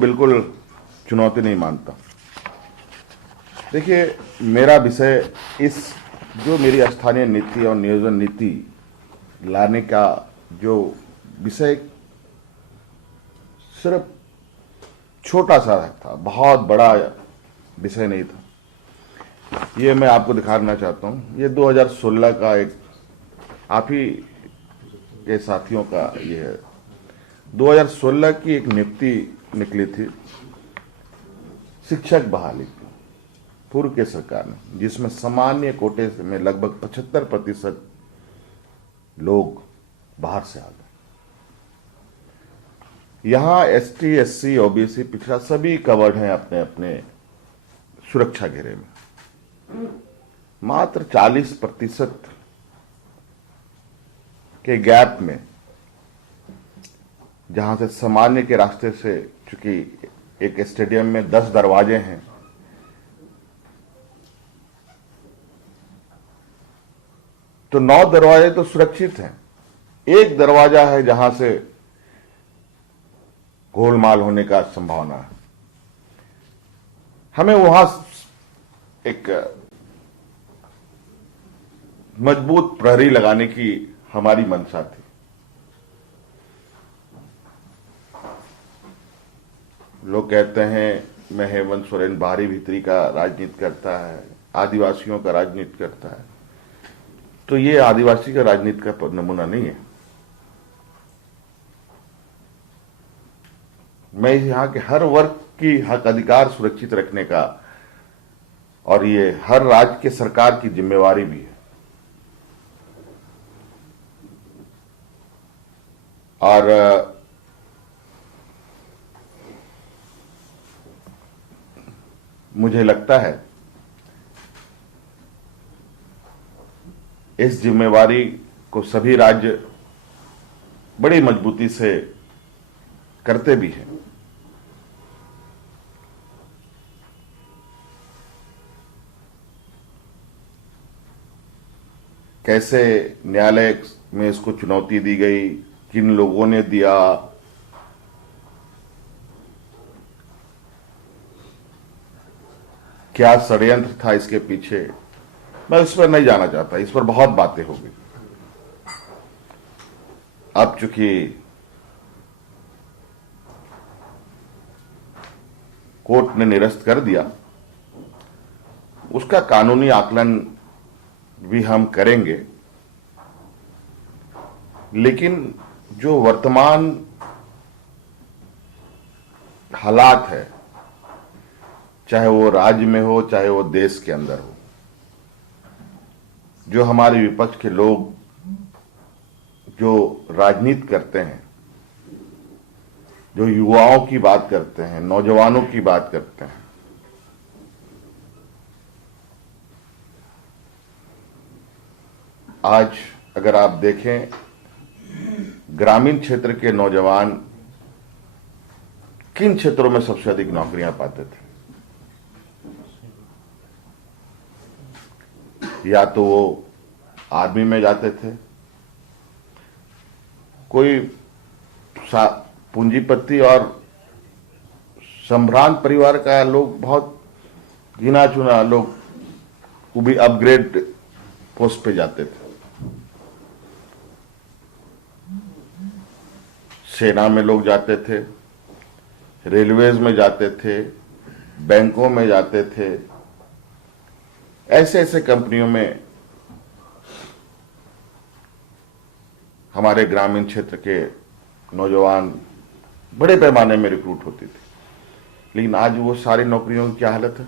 बिल्कुल चुनौती नहीं मानता। देखिए, मेरा विषय इस जो मेरी स्थानीय नीति और नियोजन नीति लाने का जो विषय सिर्फ छोटा सा था, बहुत बड़ा विषय नहीं था। ये मैं आपको दिखाना चाहता हूँ। ये 2016 का एक आप ही के साथियों का ये है। 2016 की एक नियुक्ति निकली थी शिक्षक बहाली की, पूर्व के सरकार ने, जिसमें सामान्य कोटे में लगभग 75% लोग बाहर से आ गए। यहां एसटी, एससी, ओबीसी, पिछड़ा सभी कवर्ड हैं अपने अपने सुरक्षा घेरे में। मात्र 40% के गैप में, जहां से सामान्य के रास्ते से, चूंकि एक स्टेडियम में 10 दरवाजे हैं, तो 9 दरवाजे तो सुरक्षित हैं। एक दरवाजा है जहां से गोलमाल होने का संभावना है। हमें वहां एक मजबूत प्रहरी लगाने की हमारी मंशा थी। लोग कहते हैं मैं हेमंत सोरेन बाहरी भीतरी का राजनीति करता है, आदिवासियों का राजनीति करता है, तो ये आदिवासी का राजनीति का नमूना नहीं है। मैं यहां के हर वर्ग की हक अधिकार सुरक्षित रखने का, और ये हर राज्य के सरकार की जिम्मेवारी भी है। और मुझे लगता है इस जिम्मेवारी को सभी राज्य बड़ी मजबूती से करते भी हैं। कैसे न्यायालय में इसको चुनौती दी गई, किन लोगों ने दिया, क्या षड्यंत्र था इसके पीछे, मैं इस पर नहीं जाना चाहता। इस पर बहुत बातें हो गई। अब चूंकि कोर्ट ने निरस्त कर दिया, उसका कानूनी आकलन भी हम करेंगे। लेकिन जो वर्तमान हालात है, चाहे वो राज्य में हो, चाहे वो देश के अंदर हो, जो हमारे विपक्ष के लोग जो राजनीति करते हैं, जो युवाओं की बात करते हैं, नौजवानों की बात करते हैं, आज अगर आप देखें, ग्रामीण क्षेत्र के नौजवान किन क्षेत्रों में सबसे अधिक नौकरियां पाते थे? या तो वो आर्मी में जाते थे, कोई पूंजीपति और संभ्रांत परिवार का लोग, बहुत गिना चुना लोग, वो भी अपग्रेड पोस्ट पे जाते थे। सेना में लोग जाते थे, रेलवेज में जाते थे, बैंकों में जाते थे। ऐसे ऐसे कंपनियों में हमारे ग्रामीण क्षेत्र के नौजवान बड़े पैमाने में रिक्रूट होते थे। लेकिन आज वो सारी नौकरियों की क्या हालत है?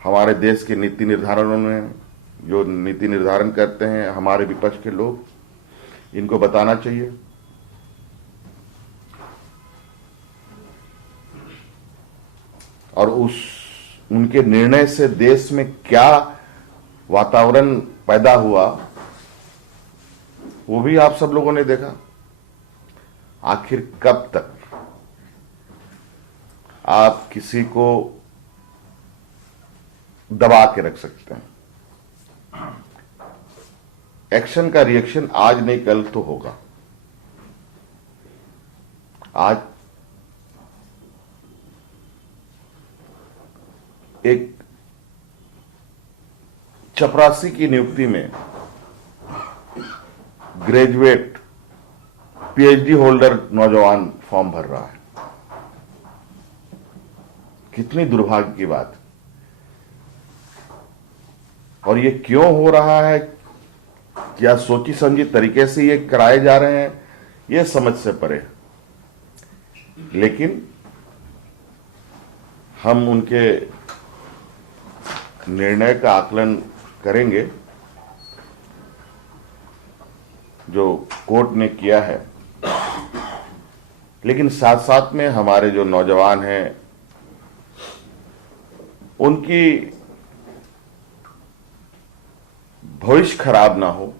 हमारे देश के नीति निर्धारणों में, जो नीति निर्धारण करते हैं हमारे विपक्ष के लोग, इनको बताना चाहिए। और उनके निर्णय से देश में क्या वातावरण पैदा हुआ, वो भी आप सब लोगों ने देखा। आखिर कब तक आप किसी को दबा के रख सकते हैं? एक्शन का रिएक्शन आज नहीं कल तो होगा। आज एक चपरासी की नियुक्ति में ग्रेजुएट पीएचडी होल्डर नौजवान फॉर्म भर रहा है। कितनी दुर्भाग्य की बात। और ये क्यों हो रहा है, क्या सोची समझी तरीके से ये कराए जा रहे हैं, ये समझ से परे। लेकिन हम उनके निर्णय का आकलन करेंगे जो कोर्ट ने किया है। लेकिन साथ साथ में हमारे जो नौजवान हैं उनकी भविष्य खराब ना हो,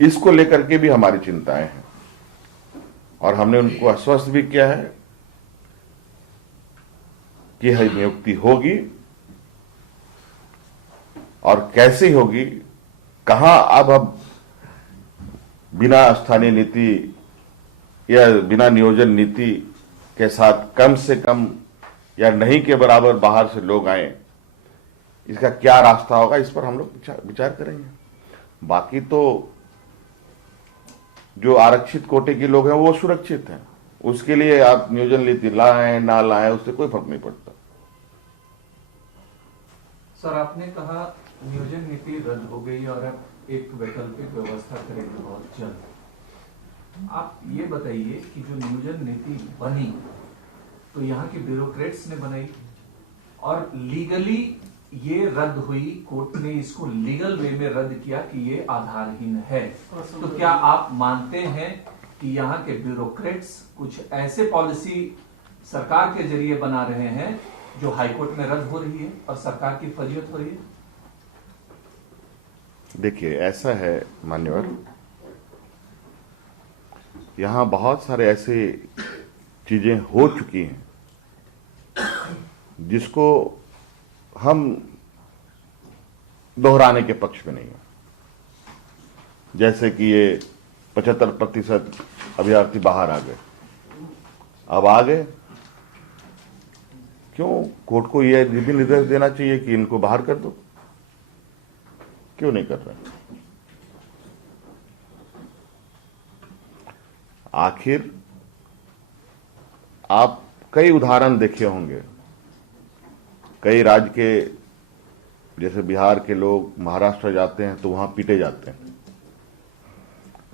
इसको लेकर के भी हमारी चिंताएं हैं। और हमने उनको आश्वस्त भी किया है कि यह नियुक्ति होगी और कैसे होगी, कहां अब बिना स्थानीय नीति या बिना नियोजन नीति के साथ कम से कम या नहीं के बराबर बाहर से लोग आए, इसका क्या रास्ता होगा, इस पर हम लोग विचार करेंगे। बाकी तो जो आरक्षित कोटे के लोग हैं वो सुरक्षित हैं, उसके लिए आप नियोजन नीति लाएं ना लाएं उससे कोई फर्क नहीं पड़ता। सर, आपने कहा नियोजन नीति रद्द हो गई और अब एक वैकल्पिक व्यवस्था करेंगे बहुत जल्द। आप ये बताइए कि जो नियोजन नीति बनी तो यहाँ के ब्यूरोक्रेट्स ने बनाई और लीगली ये रद्द हुई, कोर्ट ने इसको लीगल वे में रद्द किया कि ये आधारहीन है। तो क्या आप मानते हैं कि यहाँ के ब्यूरोक्रेट्स कुछ ऐसे पॉलिसी सरकार के जरिए बना रहे हैं जो हाईकोर्ट में रद्द हो रही है और सरकार की फजीहत हो रही है? देखिए, ऐसा है मान्यवर, यहां बहुत सारे ऐसे चीजें हो चुकी हैं जिसको हम दोहराने के पक्ष में नहीं है। जैसे कि ये 75% अभ्यर्थी बाहर आ गए, अब आ गए, क्यों कोर्ट को यह भी निर्देश देना चाहिए कि इनको बाहर कर दो? क्यों नहीं कर रहे? आखिर आप कई उदाहरण देखे होंगे, कई राज्य के, जैसे बिहार के लोग महाराष्ट्र जाते हैं तो वहां पीटे जाते हैं,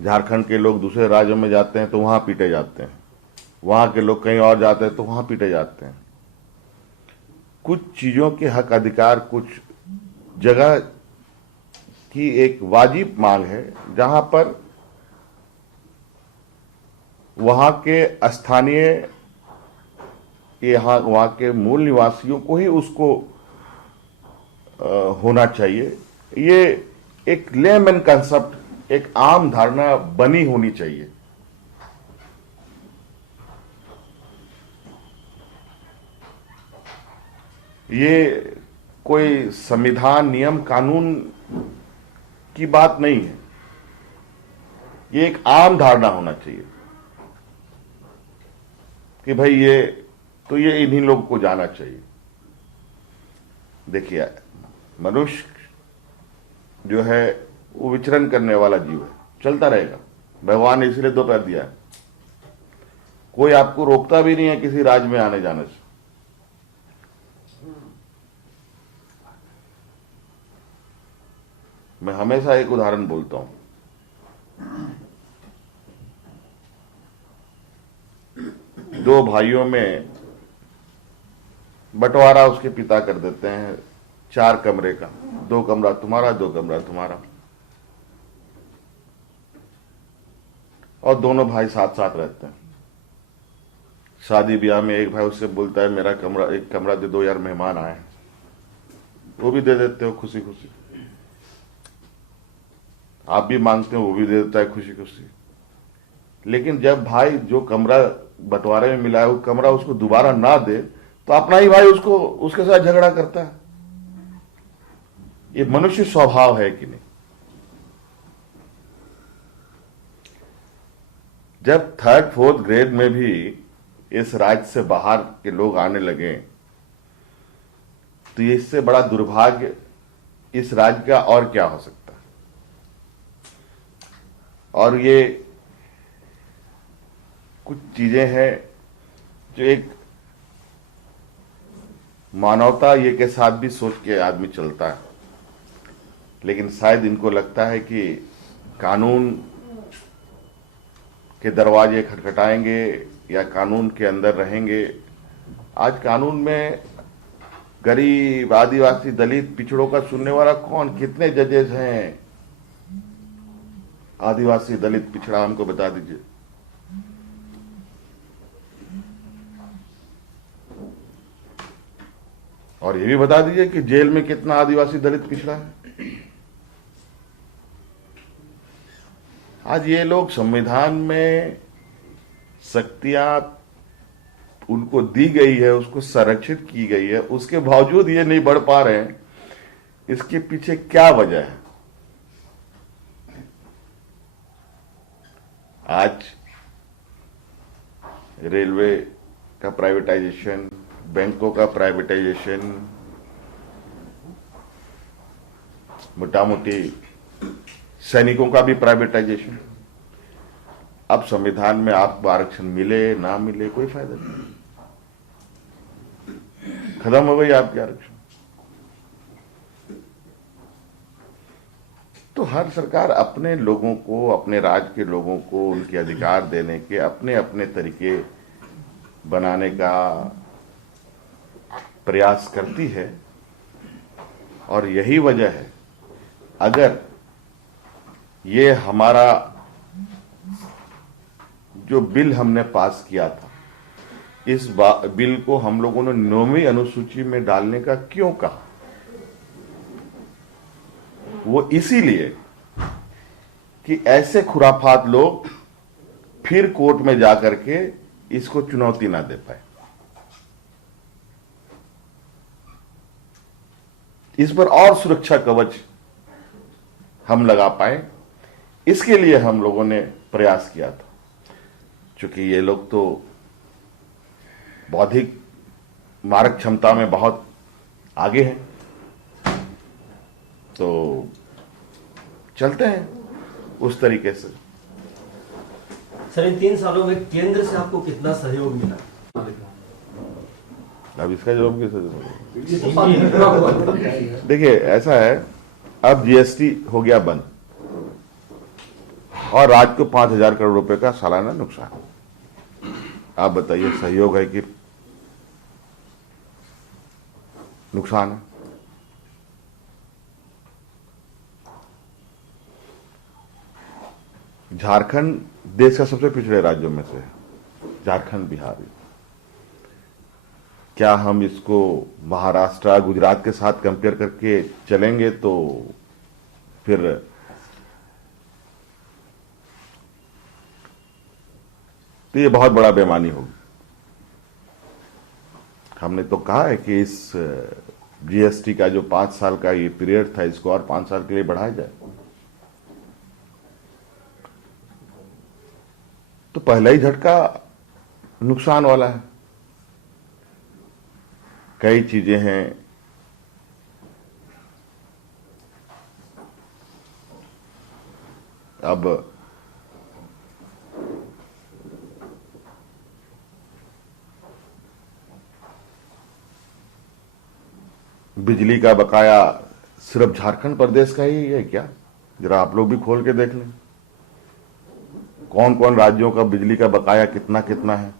झारखंड के लोग दूसरे राज्यों में जाते हैं तो वहां पीटे जाते हैं, वहां के लोग कहीं और जाते हैं तो वहां पीटे जाते हैं। कुछ चीजों के हक अधिकार कुछ जगह की एक वाजिब मांग है जहां पर वहां के स्थानीय वहां के मूल निवासियों को ही उसको होना चाहिए। ये एक लेमैन कंसेप्ट, एक आम धारणा बनी होनी चाहिए। ये कोई संविधान, नियम, कानून की बात नहीं है, ये एक आम धारणा होना चाहिए कि भाई ये इन्हीं लोगों को जाना चाहिए। देखिए, मनुष्य जो है वो विचरण करने वाला जीव है, चलता रहेगा। भगवान ने इसलिए 2 पैर दिया है। कोई आपको रोकता भी नहीं है किसी राज्य में आने जाने से। मैं हमेशा एक उदाहरण बोलता हूं, दो भाइयों में बंटवारा उसके पिता कर देते हैं 4 कमरे का, 2 कमरा तुम्हारा, 2 कमरा तुम्हारा, और दोनों भाई साथ साथ रहते हैं। शादी ब्याह में एक भाई उससे बोलता है मेरा कमरा, एक कमरा दे दो यार, मेहमान आए। वो भी दे देते हो खुशी खुशी, आप भी मांगते हो, वो भी दे देता है खुशी खुशी। लेकिन जब भाई जो कमरा बंटवारे में मिला है वो कमरा उसको दोबारा ना दे तो अपना ही भाई उसको उसके साथ झगड़ा करता है। ये मनुष्य स्वभाव है कि नहीं? जब थर्ड फोर्थ ग्रेड में भी इस राज्य से बाहर के लोग आने लगे, तो इससे बड़ा दुर्भाग्य इस राज्य का और क्या हो सकता है। और ये कुछ चीजें हैं जो एक मानवता ये के साथ भी सोच के आदमी चलता है, लेकिन शायद इनको लगता है कि कानून के दरवाजे खटखटाएंगे या कानून के अंदर रहेंगे। आज कानून में गरीब, आदिवासी, दलित, पिछड़ों का सुनने वाला कौन? कितने जजेस हैं आदिवासी, दलित, पिछड़ा? हमको बता दीजिए। और ये भी बता दीजिए कि जेल में कितना आदिवासी, दलित, पिछड़ा है। आज ये लोग संविधान में शक्तियां उनको दी गई है, उसको संरक्षित की गई है, उसके बावजूद ये नहीं बढ़ पा रहे हैं। इसके पीछे क्या वजह है? आज रेलवे का प्राइवेटाइजेशन, बैंकों का प्राइवेटाइजेशन, मोटा मोटी सैनिकों का भी प्राइवेटाइजेशन। अब संविधान में आपको आरक्षण मिले ना मिले कोई फायदा नहीं, खत्म हो गई आपकी आरक्षण। तो हर सरकार अपने लोगों को, अपने राज्य के लोगों को उनके अधिकार देने के अपने अपने तरीके बनाने का प्रयास करती है। और यही वजह है, अगर ये हमारा जो बिल हमने पास किया था, इस बिल को हम लोगों ने 9वीं अनुसूची में डालने का क्यों कहा? वो इसीलिए कि ऐसे खुराफात लोग फिर कोर्ट में जाकर के इसको चुनौती ना दे पाए, इस पर और सुरक्षा कवच हम लगा पाए। इसके लिए हम लोगों ने प्रयास किया था। चूंकि ये लोग तो बौद्धिक मारक क्षमता में बहुत आगे हैं, तो चलते हैं उस तरीके से। सर, इन 3 सालों में केंद्र से आपको कितना सहयोग मिला? अब इसका जवाब कैसे दूं? देखिए, ऐसा है, अब जीएसटी हो गया बंद और राज्य को 5,000 करोड़ रुपए का सालाना नुकसान। आप बताइए, सहयोग है कि नुकसान है? झारखंड देश का सबसे पिछड़े राज्यों में से है, झारखंड, बिहार। क्या हम इसको महाराष्ट्र, गुजरात के साथ कंपेयर करके चलेंगे तो फिर तो ये बहुत बड़ा बेईमानी होगी। हमने तो कहा है कि इस जीएसटी का जो 5 साल का ये पीरियड था, इसको और 5 साल के लिए बढ़ाया जाए। तो पहला ही झटका नुकसान वाला है। कई चीजें हैं, अब बिजली का बकाया सिर्फ झारखंड प्रदेश का ही है क्या? जरा आप लोग भी खोल के देख लें, कौन कौन राज्यों का बिजली का बकाया कितना कितना है।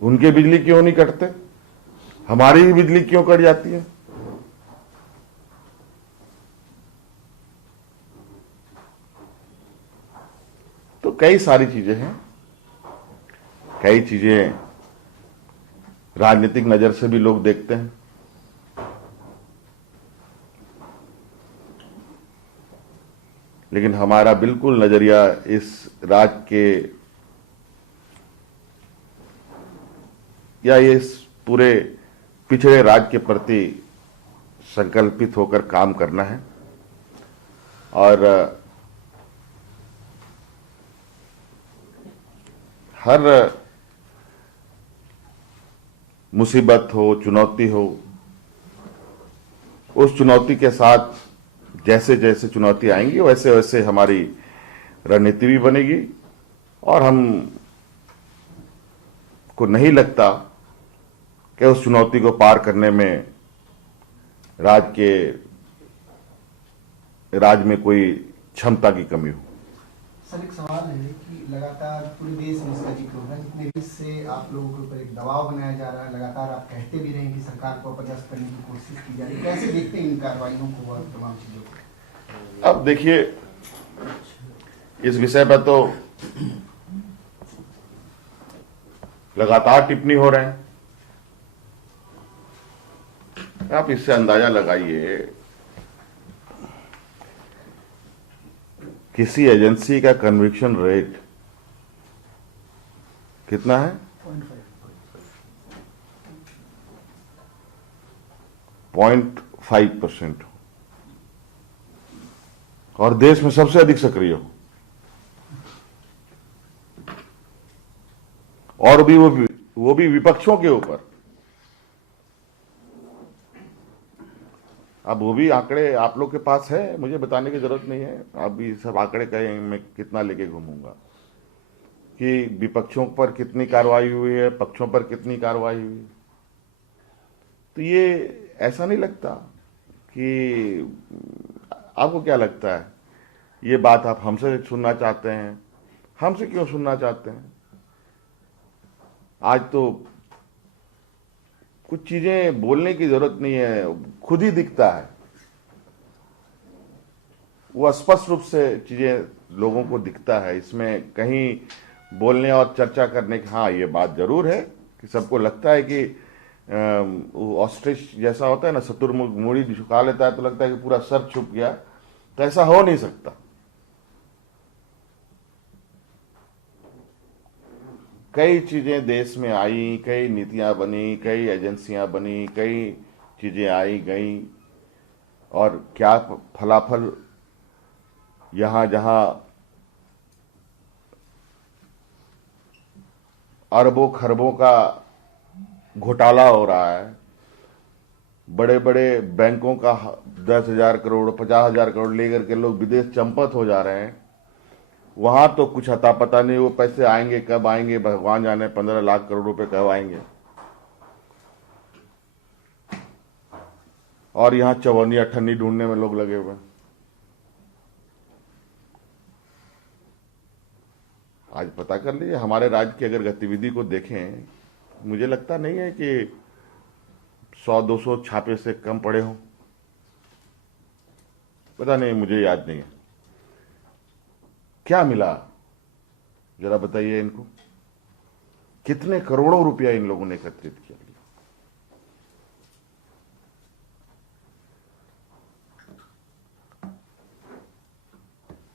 उनके बिजली क्यों नहीं कटते? हमारी ही बिजली क्यों कट जाती है? तो कई सारी चीजें हैं, कई चीजें राजनीतिक नजर से भी लोग देखते हैं। लेकिन हमारा बिल्कुल नजरिया इस राज्य के या इस पूरे पिछड़े राज्य के प्रति संकल्पित होकर काम करना है। और हर मुसीबत हो, चुनौती हो, उस चुनौती के साथ जैसे जैसे चुनौती आएंगी वैसे वैसे हमारी रणनीति भी बनेगी। और हम को नहीं लगता कि उस चुनौती को पार करने में राज में कोई क्षमता की कमी हो। सर एक सवाल है कि लगातार पूरे देश में इसका जिक्र हो रहा है, जितने भी इससे आप लोगों के ऊपर एक दबाव बनाया जा रहा है, लगातार आप कहते भी रहे हैं कि सरकार को अपदस्थ करने की कोशिश की जा रही है, कैसे देखते हैं इन कार्रवाइयों को और तमाम चीजों को? अब देखिए, इस विषय पर तो लगातार टिप्पणी हो रहे हैं। आप इससे अंदाजा लगाइए, किसी एजेंसी का कन्विक्शन रेट कितना है? 0.5%। और देश में सबसे अधिक सक्रिय हो, और भी वो भी विपक्षों के ऊपर। अब वो भी आंकड़े आप लोग के पास है, मुझे बताने की जरूरत नहीं है। आप भी सब आंकड़े कहें, मैं कितना लेके घूमूंगा कि विपक्षों पर कितनी कार्रवाई हुई है, पक्षों पर कितनी कार्रवाई हुई। तो ये ऐसा नहीं लगता कि, आपको क्या लगता है ये बात आप हमसे सुनना चाहते हैं? हमसे क्यों सुनना चाहते हैं? आज तो कुछ चीजें बोलने की जरूरत नहीं है, खुद ही दिखता है। वो स्पष्ट रूप से चीजें लोगों को दिखता है। इसमें कहीं बोलने और चर्चा करने की, हाँ ये बात जरूर है कि सबको लगता है कि ऑस्ट्रिच जैसा होता है ना, शतुरमुर्ग मूड़ी झुका लेता है तो लगता है कि पूरा सर छुप गया। तो ऐसा हो नहीं सकता। कई चीजें देश में आई, कई नीतियां बनी, कई एजेंसियां बनी, कई चीजें आई गई, और क्या फलाफल यहां जहां अरबों खरबों का घोटाला हो रहा है, बड़े बड़े बैंकों का 10,000 करोड़ 50,000 करोड़ लेकर के लोग विदेश चंपत हो जा रहे हैं, वहां तो कुछ अता पता नहीं। वो पैसे आएंगे कब आएंगे भगवान जाने, 15 लाख करोड़ रुपए कब आएंगे। और यहां चवन्नी अठन्नी ढूंढने में लोग लगे हुए हैं। आज पता कर लीजिए, हमारे राज्य की अगर गतिविधि को देखें, मुझे लगता नहीं है कि 100-200 छापे से कम पड़े हों। पता नहीं, मुझे याद नहीं है। क्या मिला जरा बताइए इनको, कितने करोड़ों रुपया इन लोगों ने एकत्रित किया?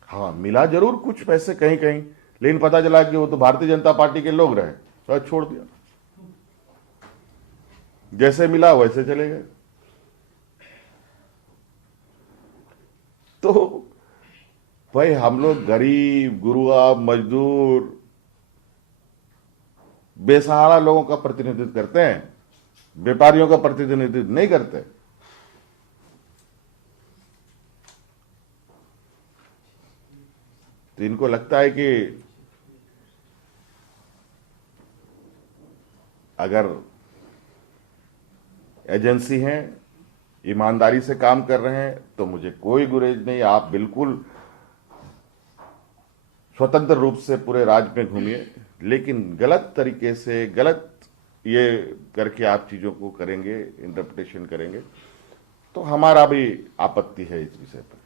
हाँ, मिला जरूर कुछ पैसे कहीं कहीं, लेकिन पता चला कि वो तो भारतीय जनता पार्टी के लोग रहे, तो छोड़ दिया। जैसे मिला वैसे चले गए। तो भाई, हम लोग गरीब गुरुआ मजदूर बेसहारा लोगों का प्रतिनिधित्व करते हैं, व्यापारियों का प्रतिनिधित्व नहीं करते। तो इनको लगता है कि अगर एजेंसी हैं, ईमानदारी से काम कर रहे हैं, तो मुझे कोई गुरेज नहीं। आप बिल्कुल स्वतंत्र रूप से पूरे राज्य में घूमिए, लेकिन गलत तरीके से, गलत ये करके आप चीजों को करेंगे, इंटरप्रिटेशन करेंगे, तो हमारा भी आपत्ति है इस विषय पर।